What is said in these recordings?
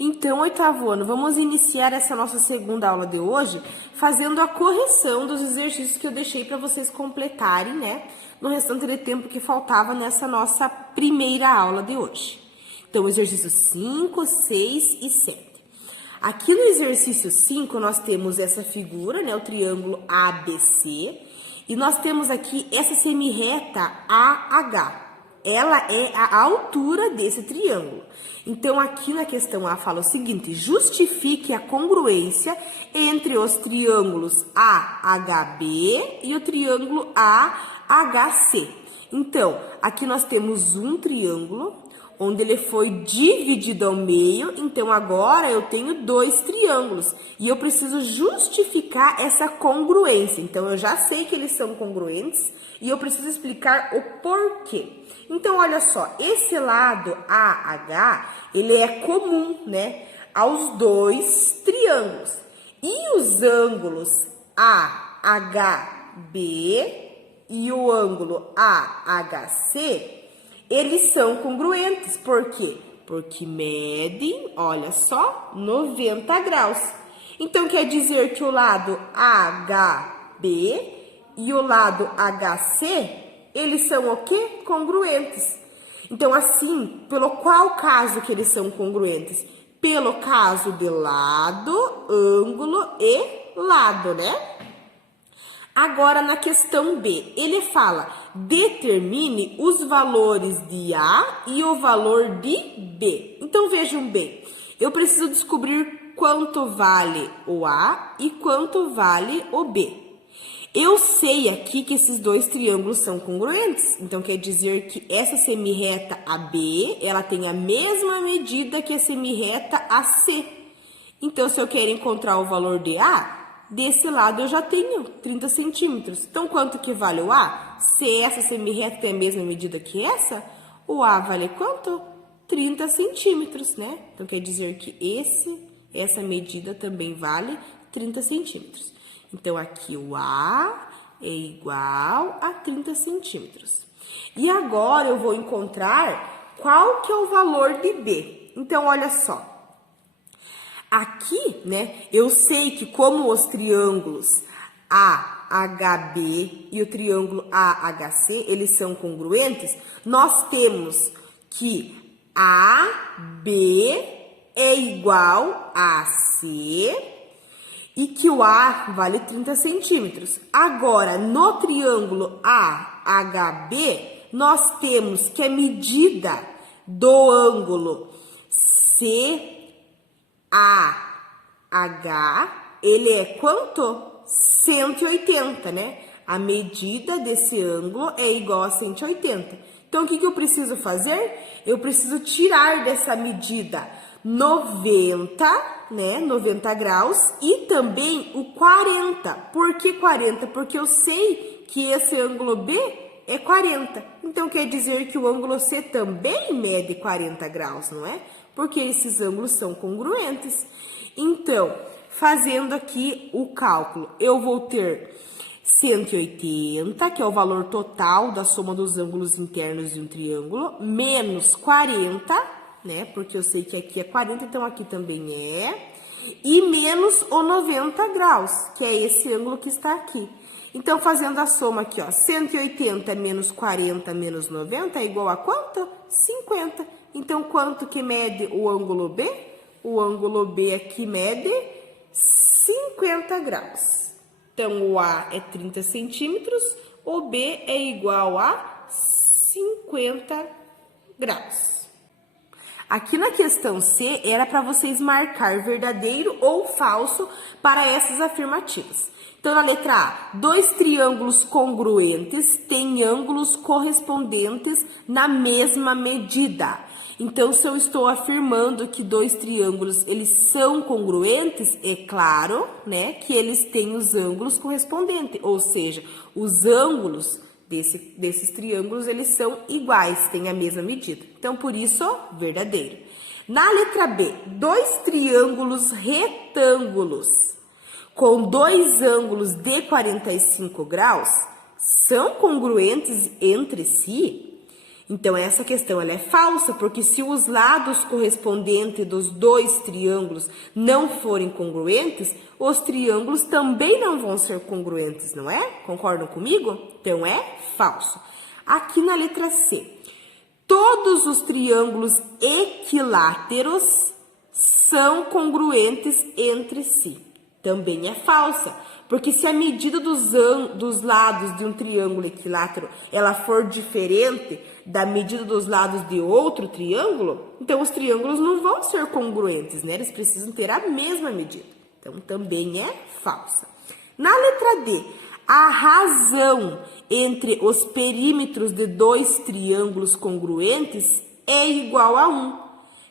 Então, oitavo ano, vamos iniciar essa nossa segunda aula de hoje fazendo a correção dos exercícios que eu deixei para vocês completarem, né? No restante de tempo que faltava nessa nossa primeira aula de hoje. Então, exercícios 5, 6 e 7. Aqui no exercício 5, nós temos essa figura, né? O triângulo ABC. E nós temos aqui essa semirreta AH. Ela é a altura desse triângulo. Então, aqui na questão A fala o seguinte: justifique a congruência entre os triângulos AHB e o triângulo AHC. Então, aqui nós temos um triângulo onde ele foi dividido ao meio, então agora eu tenho dois triângulos e eu preciso justificar essa congruência. Então, eu já sei que eles são congruentes e eu preciso explicar o porquê. Então, olha só, esse lado AH, ele é comum, né, aos dois triângulos. E os ângulos AHB e o ângulo AHC, eles são congruentes. Por quê? Porque medem, olha só, 90 graus. Então, quer dizer que o lado AHB e o lado HC, eles são o quê? Congruentes. Então, assim, pelo qual caso que eles são congruentes? Pelo caso de lado, ângulo e lado, né? Agora, na questão B, ele fala: determine os valores de A e o valor de B. Então, vejam bem, eu preciso descobrir quanto vale o A e quanto vale o B. Eu sei aqui que esses dois triângulos são congruentes, então quer dizer que essa semirreta AB, ela tem a mesma medida que a semirreta AC. Então, se eu quero encontrar o valor de A, desse lado eu já tenho 30 centímetros. Então, quanto que vale o A? Se essa semirreta tem a mesma medida que essa, o A vale quanto? 30 centímetros, né? Então, quer dizer que essa medida também vale 30 centímetros. Então, aqui o A é igual a 30 centímetros. E agora eu vou encontrar qual que é o valor de B. Então, olha só. Aqui, né, eu sei que como os triângulos AHB e o triângulo AHC, eles são congruentes, nós temos que AB é igual a C e que o A vale 30 centímetros. Agora, no triângulo AHB, nós temos que a medida do ângulo CAH, ele é quanto? 180, né? A medida desse ângulo é igual a 180. Então, o que eu preciso fazer? Eu preciso tirar dessa medida 90, né? 90 graus e também o 40. Por que 40? Porque eu sei que esse ângulo B é 40. Então, quer dizer que o ângulo C também mede 40 graus, não é? Porque esses ângulos são congruentes. Então, fazendo aqui o cálculo, eu vou ter 180, que é o valor total da soma dos ângulos internos de um triângulo, menos 40, né? Porque eu sei que aqui é 40, então aqui também é. E menos o 90 graus, que é esse ângulo que está aqui. Então, fazendo a soma aqui, ó, 180 menos 40 menos 90 é igual a quanto? 50. Então, quanto que mede o ângulo B? O ângulo B aqui mede 50 graus. Então, o A é 30 centímetros, o B é igual a 50 graus. Aqui na questão C, era para vocês marcar verdadeiro ou falso para essas afirmativas. Então, na letra A, dois triângulos congruentes têm ângulos correspondentes na mesma medida. Então, se eu estou afirmando que dois triângulos, eles são congruentes, é claro, né, que eles têm os ângulos correspondentes, ou seja, os ângulos desses triângulos, eles são iguais, têm a mesma medida. Então, por isso, verdadeiro. Na letra B, dois triângulos retângulos com dois ângulos de 45 graus são congruentes entre si? Então, essa questão ela é falsa, porque se os lados correspondentes dos dois triângulos não forem congruentes, os triângulos também não vão ser congruentes, não é? Concordam comigo? Então, é falso. Aqui na letra C, todos os triângulos equiláteros são congruentes entre si. Também é falsa, porque se a medida dos lados de um triângulo equilátero ela for diferente da medida dos lados de outro triângulo, então os triângulos não vão ser congruentes, né? Eles precisam ter a mesma medida. Então, também é falsa. Na letra D, a razão entre os perímetros de dois triângulos congruentes é igual a 1.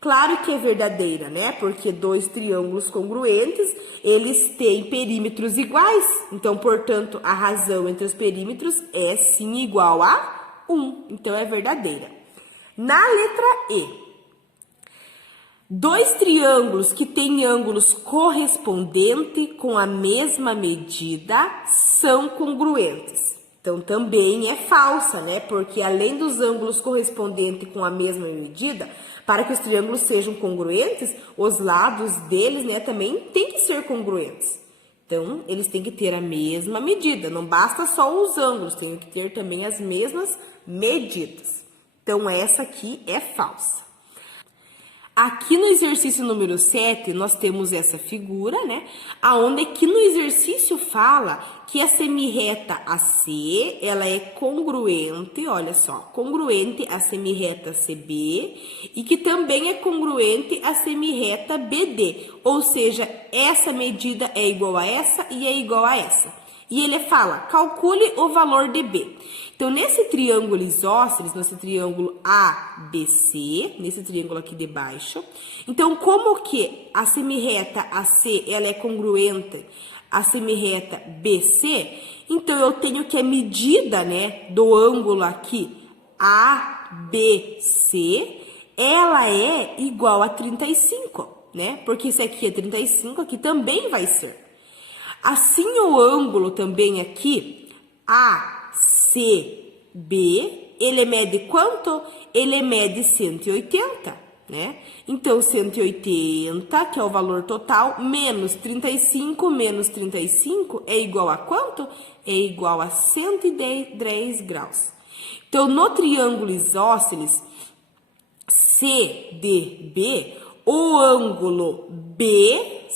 Claro que é verdadeira, né? Porque dois triângulos congruentes, eles têm perímetros iguais. Então, portanto, a razão entre os perímetros é sim igual a 1. Então, é verdadeira. Na letra E, dois triângulos que têm ângulos correspondentes com a mesma medida são congruentes. Então, também é falsa, né? Porque além dos ângulos correspondentes com a mesma medida, para que os triângulos sejam congruentes, os lados deles, né, também têm que ser congruentes. Então, eles têm que ter a mesma medida. Não basta só os ângulos, tem que ter também as mesmas medidas. Então, essa aqui é falsa. Aqui no exercício número 7, nós temos essa figura, né? Aonde que no exercício fala que a semirreta AC, ela é congruente, olha só, congruente à semirreta CB e que também é congruente à semirreta BD. Ou seja, essa medida é igual a essa e é igual a essa. E ele fala, calcule o valor de B. Então, nesse triângulo isósceles, nesse triângulo ABC, nesse triângulo aqui de baixo, então, como que a semirreta AC, ela é congruente à semirreta BC, então, eu tenho que a medida, né, do ângulo aqui, ABC, ela é igual a 35, né? Porque isso aqui é 35, aqui também vai ser. Assim, o ângulo também aqui, ACB, ele mede quanto? Ele mede 180, né? Então, 180, que é o valor total, menos 35 é igual a quanto? É igual a 110 graus. Então, no triângulo isósceles CDB, o ângulo BCD,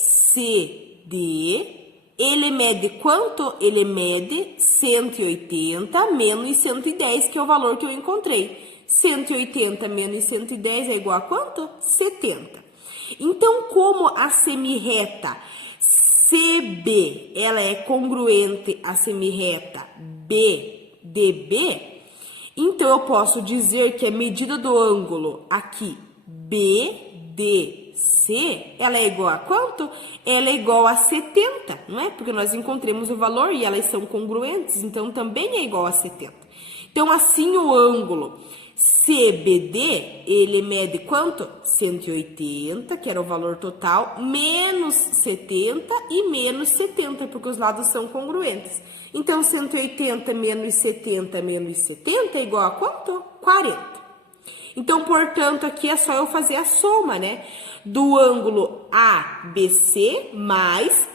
ele mede quanto? Ele mede 180 menos 110, que é o valor que eu encontrei. 180 menos 110 é igual a quanto? 70. Então, como a semirreta CB, ela é congruente à semirreta BDB, então eu posso dizer que a medida do ângulo aqui, BDC, ela é igual a quanto? Ela é igual a 70, não é? Porque nós encontramos o valor e elas são congruentes, então também é igual a 70. Então, assim, o ângulo CBD, ele mede quanto? 180, que era o valor total, menos 70 e menos 70, porque os lados são congruentes. Então, 180 menos 70 é igual a quanto? 40. Então, portanto, aqui é só eu fazer a soma, né? Do ângulo ABC mais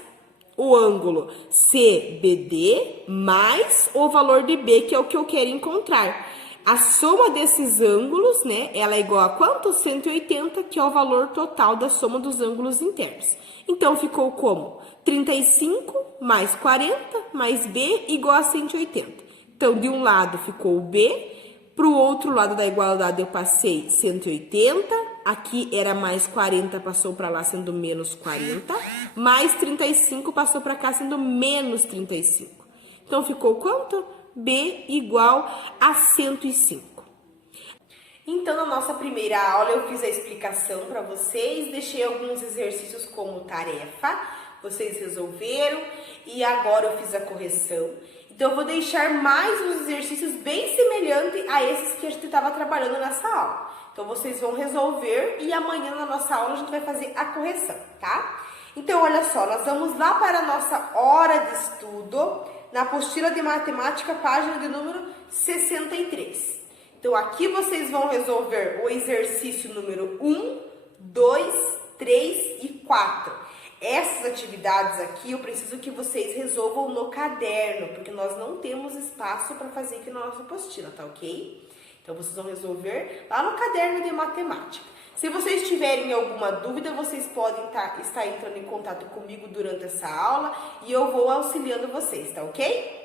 o ângulo CBD mais o valor de B, que é o que eu quero encontrar. A soma desses ângulos, né, ela é igual a quanto? 180, que é o valor total da soma dos ângulos internos. Então, ficou como? 35 mais 40 mais B igual a 180. Então, de um lado ficou o B, para o outro lado da igualdade eu passei 180, aqui era mais 40, passou para lá sendo menos 40, mais 35 passou para cá sendo menos 35. Então, ficou quanto? B igual a 105. Então, na nossa primeira aula, eu fiz a explicação para vocês, deixei alguns exercícios como tarefa, vocês resolveram, e agora eu fiz a correção. Então, eu vou deixar mais uns exercícios bem semelhantes a esses que a gente estava trabalhando nessa aula. Então, vocês vão resolver e amanhã na nossa aula a gente vai fazer a correção, tá? Então, olha só, nós vamos lá para a nossa hora de estudo, na apostila de matemática, página de número 63. Então, aqui vocês vão resolver o exercício número 1, 2, 3 e 4. Essas atividades aqui eu preciso que vocês resolvam no caderno, porque nós não temos espaço para fazer aqui na nossa apostila, tá ok? Então, vocês vão resolver lá no caderno de matemática. Se vocês tiverem alguma dúvida, vocês podem estar entrando em contato comigo durante essa aula e eu vou auxiliando vocês, tá ok?